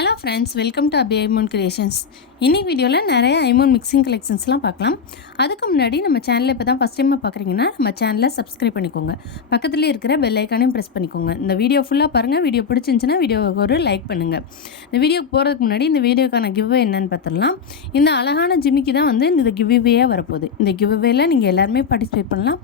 Hello friends, welcome to Abi ஐமோன் creations. இன்னைக்கு வீடியோவில் நிறைய ஐமோன் மிக்சிங் கலெக்ஷன்ஸ்லாம் பார்க்கலாம். அதுக்கு முன்னாடி நம்ம சேனலை இப்போ தான் ஃபஸ்ட் டைமாக பார்க்குறீங்கன்னா நம்ம சேனலை சப்ஸ்கிரைப் பண்ணிக்கோங்க. பக்கத்துலேயே இருக்கிற பெல் ஐக்கானையும் ப்ரெஸ் பண்ணிக்கோங்க. இந்த வீடியோ ஃபுல்லாக பாருங்கள். வீடியோ பிடிச்சிருந்துச்சுன்னா வீடியோவுக்கு ஒரு லைக் பண்ணுங்கள். இந்த வீடியோக்கு போகிறதுக்கு முன்னாடி இந்த வீடியோக்கான கிவ்வே என்னன்னு பார்த்துடலாம். இந்த அழகான ஜிமிக்கு தான் இந்த கிவ்வேயாக வரப்போகுது. இந்த கிவ்வேயில் நீங்கள் எல்லாருமே பார்ட்டிசிபேட் பண்ணலாம்.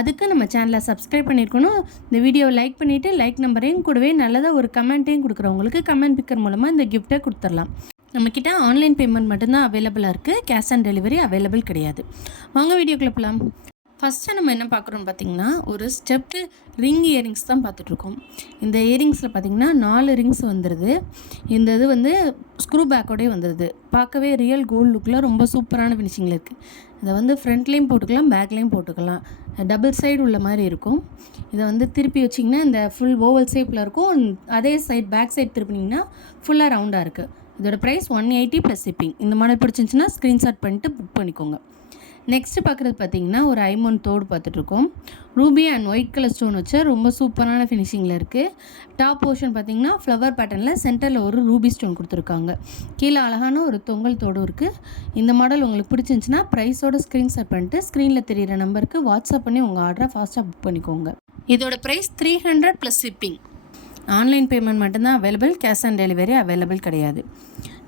அதுக்கு நம்ம சேனலை சப்ஸ்கிரைப் பண்ணியிருக்கணும். இந்த வீடியோவை லைக் பண்ணிவிட்டு லைக் நம்பரையும் கூடவே நல்லதாக ஒரு கமெண்ட்டையும் கொடுக்குறவங்களுக்கு கமெண்ட் பிக்கர் மூலமாக இந்த கிஃப்ட்டை கொடுத்துடலாம். நம்மக்கிட்ட ஆன்லைன் பேமெண்ட் மட்டும்தான் அவைலபிளாக இருக்குது. கேஷ் ஆன் டெலிவரி அவைலபிள் கிடையாது. வாங்க வீடியோக்குள்ள போகலாம். ஃபஸ்ட்டு நம்ம என்ன பார்க்குறோன்னு பார்த்திங்கன்னா, ஒரு ஸ்டெப்பு ரிங் இயரிங்ஸ் தான் பார்த்துட்ருக்கோம். இந்த இயரிங்ஸில் பார்த்திங்கன்னா 4 ரிங்ஸ் வந்துடுது. இந்த இது ஸ்க்ரூ பேக்கோடே வந்துடுது. பார்க்கவே ரியல் கோல்டு லுக்கில் ரொம்ப சூப்பரான ஃபினிஷிங்கில் இருக்குது. இதை ஃப்ரண்ட்லேயும் போட்டுக்கலாம், பேக்லேயும் போட்டுக்கலாம். டபுள் சைடு உள்ள மாதிரி இருக்கும். இதை திருப்பி வச்சிங்கன்னா இந்த ஃபுல் ஓவல் ஷேப்பில் இருக்கும். அதே சைட் பேக் சைடு திருப்பினீங்கன்னா ஃபுல்லாக ரவுண்டாக இருக்குது. இதோட ப்ரைஸ் 180 ப்ளஸ் ஷிப்பிங். இந்த மாடல் பிடிச்சிருந்துச்சுன்னா ஸ்க்ரீன்ஷாட் பண்ணிட்டு புக் பண்ணிக்கோங்க. நெக்ஸ்ட்டு பார்க்குறது பார்த்திங்கன்னா ஒரு ஐமோன் தோடு பார்த்துட்ருக்கோம். Ruby and white colour stone வச்சு ரொம்ப சூப்பரான ஃபினிஷிங்கில் இருக்குது. டாப் போர்ஷன் பார்த்திங்கன்னா ஃப்ளவர் பேட்டர்னில் சென்டரில் ஒரு ரூபி ஸ்டோன் கொடுத்துருக்காங்க. கீழே அழகான ஒரு தொங்கல் தோடு இருக்குது. இந்த மாடல் உங்களுக்கு பிடிச்சிருந்துச்சுன்னா ப்ரைஸோட ஸ்க்ரீன்ஷாட் பண்ணிட்டு ஸ்க்ரீனில் தெரிகிற நம்பருக்கு வாட்ஸ்அப் பண்ணி உங்கள் ஆர்டரை ஃபாஸ்ட்டாக புக் பண்ணிக்கோங்க. இதோட price 300 plus shipping. Online payment மட்டும்தான் available. Cash on delivery available கிடையாது.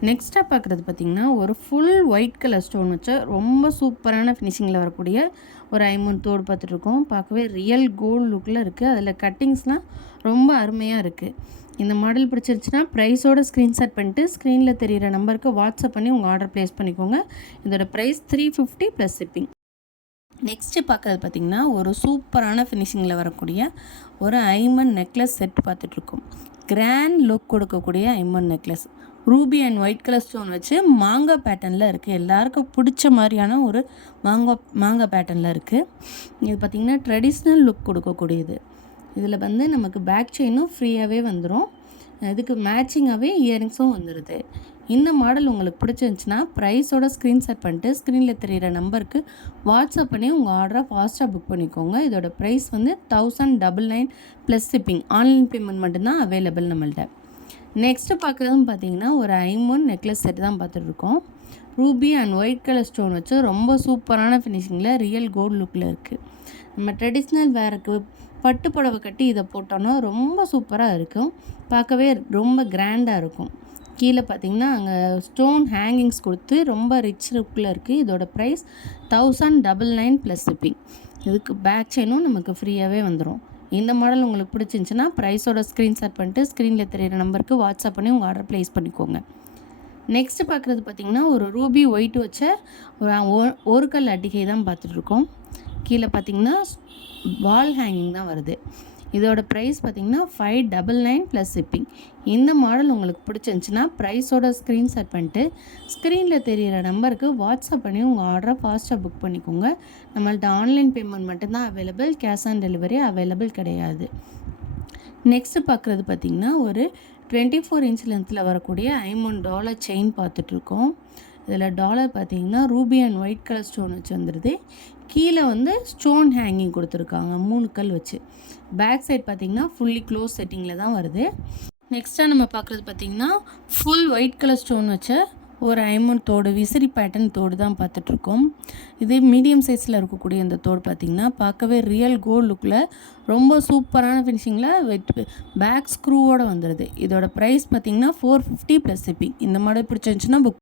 நெக்ஸ்ட்டாக பார்க்குறது பார்த்திங்கன்னா ஒரு ஃபுல் ஒயிட் கலர் ஸ்டோன் வச்ச ரொம்ப சூப்பரான ஃபினிஷிங்கில் வரக்கூடிய ஒரு ஐமோன் தோடு பார்த்துட்ருக்கோம். பார்க்கவே ரியல் கோல்டு லுக்கில் இருக்குது. அதில் கட்டிங்ஸ்லாம் ரொம்ப அருமையாக இருக்குது. இந்த மாடல் பிடிச்சிருச்சுன்னா ப்ரைஸோட ஸ்க்ரீன்ஷாட் பண்ணிட்டு ஸ்க்ரீனில் தெரிகிற நம்பருக்கு வாட்ஸ்அப் பண்ணி உங்கள் ஆர்டர் ப்ளேஸ் பண்ணிக்கோங்க. இதோட ப்ரைஸ் 350 ப்ளஸ் ஷிப்பிங். நெக்ஸ்ட்டு பார்க்குறது பார்த்திங்கன்னா ஒரு சூப்பரான ஃபினிஷிங்கில் வரக்கூடிய ஒரு ஐமன் நெக்லஸ் செட் பார்த்துட்ருக்கோம். கிராண்ட் லுக் கொடுக்கக்கூடிய Ayman necklace Ruby and white colour stone வச்சு மாங்காய் பேட்டர்னில் இருக்குது. எல்லாருக்கும் பிடிச்ச மாதிரியான ஒரு மாங்காய் பேட்டர்னில் இருக்குது. இது பார்த்திங்கன்னா ட்ரெடிஷ்னல் லுக் கொடுக்கக்கூடியது. இதில் நமக்கு பேக் செயினும் ஃப்ரீயாகவே வந்துடும். இதுக்கு மேட்சிங்காகவே இயரிங்ஸும் வந்துடுது. இந்த மாடல் உங்களுக்கு பிடிச்சிருந்துச்சுன்னா ப்ரைஸோட ஸ்க்ரீன்ஷாட் பண்ணிட்டு ஸ்க்ரீனில் தெரிகிற நம்பருக்கு வாட்ஸ்அப் பண்ணி உங்கள் ஆர்டரை ஃபாஸ்ட்டாக புக் பண்ணிக்கோங்க. இதோட price 1099 plus shipping. Online payment மட்டும்தான் அவைலபிள் நம்மள்ட்ட. நெக்ஸ்ட்டு பார்க்குறதும் பார்த்திங்கன்னா ஒரு ஐமோன் நெக்லஸ் செட் தான் பார்த்துட்ருக்கோம். Ruby and white colour stone வச்சு ரொம்ப சூப்பரான ஃபினிஷிங்கில் ரியல் கோல்டு லுக்கில் இருக்குது. நம்ம ட்ரெடிஷ்னல் வேருக்கு பட்டு புடவை கட்டி இதை போட்டோன்னா ரொம்ப சூப்பராக இருக்கும். பார்க்கவே ரொம்ப கிராண்டாக இருக்கும். கீழே பார்த்திங்கன்னா அங்கே ஸ்டோன் ஹேங்கிங்ஸ் கொடுத்து ரொம்ப ரிச் லுக்கில் இருக்குது. இதோட ப்ரைஸ் 1099 ப்ளஸ் ஷிப்பிங். இதுக்கு பேக் செயினும் நமக்கு ஃப்ரீயாகவே வந்துடும். இந்த மாடல் உங்களுக்கு பிடிச்சிருந்துச்சுன்னா ப்ரைஸோட ஸ்க்ரீன்ஷாட் பண்ணிட்டு ஸ்க்ரீனில் தெரிகிற நம்பருக்கு வாட்ஸ்அப் பண்ணி உங்கள் ஆர்டர் ப்ளேஸ் பண்ணிக்கோங்க. நெக்ஸ்ட்டு பார்க்குறது பார்த்திங்கன்னா ஒரு ரூபி ஒயிட் வச்ச ஒரு கல் அட்டிகை தான் பார்த்துட்ருக்கோம். கீழே பார்த்திங்கன்னா வால் ஹேங்கிங் தான் வருது. இதோட ப்ரைஸ் பார்த்திங்கன்னா 599 ப்ளஸ் ஷிப்பிங். இந்த மாடல் உங்களுக்கு பிடிச்சிருந்துச்சுன்னா ப்ரைஸோட ஸ்க்ரீன்ஷாட் பண்ணிட்டு ஸ்க்ரீனில் தெரிகிற நம்பருக்கு வாட்ஸ்அப் பண்ணி உங்கள் ஆர்டரை ஃபாஸ்ட்டாக புக் பண்ணிக்கோங்க. நம்மள்ட்ட ஆன்லைன் பேமெண்ட் மட்டும்தான் available. Cash on delivery available கிடையாது. நெக்ஸ்ட்டு பார்க்குறது பார்த்திங்கன்னா ஒரு 24 இன்ச் லென்த்தில் வரக்கூடிய ஐமோன் டாலர் செயின் பார்த்துட்ருக்கோம். இதில் டாலர் பார்த்திங்கன்னா Ruby and white colour stone வச்சு வந்துடுது. கீழே ஸ்டோன் ஹேங்கிங் கொடுத்துருக்காங்க 3 கல் வச்சு. பேக் சைட் பார்த்திங்கன்னா ஃபுல்லி க்ளோஸ் செட்டிங்கில் தான் வருது. நெக்ஸ்ட்டாக நம்ம பார்க்குறது பார்த்திங்கன்னா ஃபுல் ஒயிட் கலர் ஸ்டோன் வச்ச ஒரு ஐமோன் தோடு விசிறி பேட்டர்ன் தோடு தான் பார்த்துட்ருக்கோம். இது மீடியம் சைஸில் இருக்கக்கூடிய இந்த தோடு பார்த்திங்கன்னா பார்க்கவே ரியல் கோல்டு லுக்கில் ரொம்ப சூப்பரான ஃபினிஷிங்கில் பேக் ஸ்க்ரூவோடு வந்துடுது. இதோட ப்ரைஸ் பார்த்திங்கன்னா 450 ப்ளஸ் ஷிப்பிங். இந்த மாடல் பிடிச்சிருந்துச்சுன்னா புக்